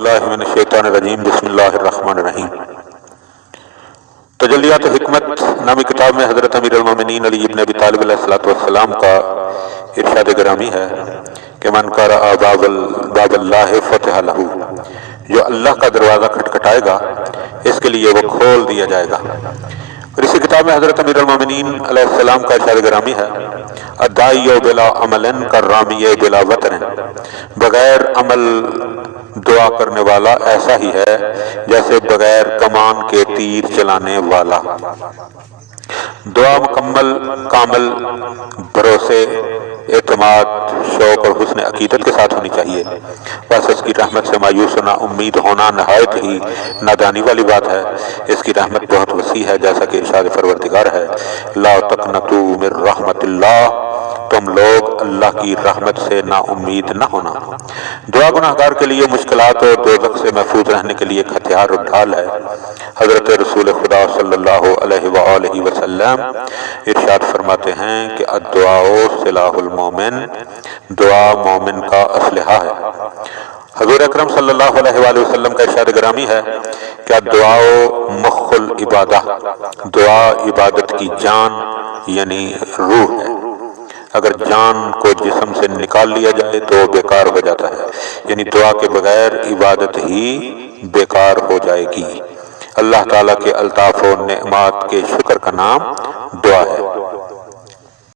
बिल्लाहि मिनश्शैतानिर्रजीम बिस्मिल्लाहिर्रहमानिर्रहीम। तजल्लियात हिकमत नामी किताब में हज़रत अमीरुल मोमिनीन अली इब्न अबी तालिब अलैहिस्सलातु वस्सलाम का इरशाद गिरामी है कि मन क़रअ बाबल्लाहि फ़ुतिह लहू, जो अल्लाह का दरवाज़ा खटखटाएगा इसके लिए वो खोल दिया जाएगा। और इसी किताब में हज़रत अमीरुल मोमिनीन अलैहिस्सलाम का इरशाद गिरामी है अदाई बिला अमलन कर्रामी बिला वतन, बगैर अमल दुआ करने वाला ऐसा ही है जैसे बगैर कमान के तीर चलाने वाला। दुआ मुकम्मल कामल भरोसे एतमाद शौक और हुस्न अकीदत के साथ होनी चाहिए। बस इसकी रहमत से मायूस होना उम्मीद होना नहायत ही नादानी वाली बात है। इसकी रहमत बहुत वसी है, जैसा कि इरशाद परवरदिगार है ला तक़नतू मिन रहमतिल्लाह, तुम लोग अल्लाह की रहमत से ना उम्मीद न होना। दुआ गुनाहगार के लिए मुश्किलात और दोज़ख से महफूज रहने के लिए एक हथियार और ढाल है। हज़रत रसूल खुदा सल्लल्लाहु अलैहि वसल्लम इरशाद फरमाते हैं कि अद्दुआओ सिलाहुल मोमिन, दुआ मोमिन का असलहा है। हज़ूर अकरम सल्लल्लाहु अलैहि वसल्लम का इरशाद गिरामी है कि अद्दुआओ मुख्खुल इबादा, दुआ इबादत की जान यानी रूह है। अगर जान को जिस्म से निकाल लिया जाए तो बेकार हो जाता है, यानी दुआ के बगैर इबादत ही बेकार हो जाएगी। अल्लाह ताला के अल्ताफ़ और नेमात के शुक्र का नाम दुआ है।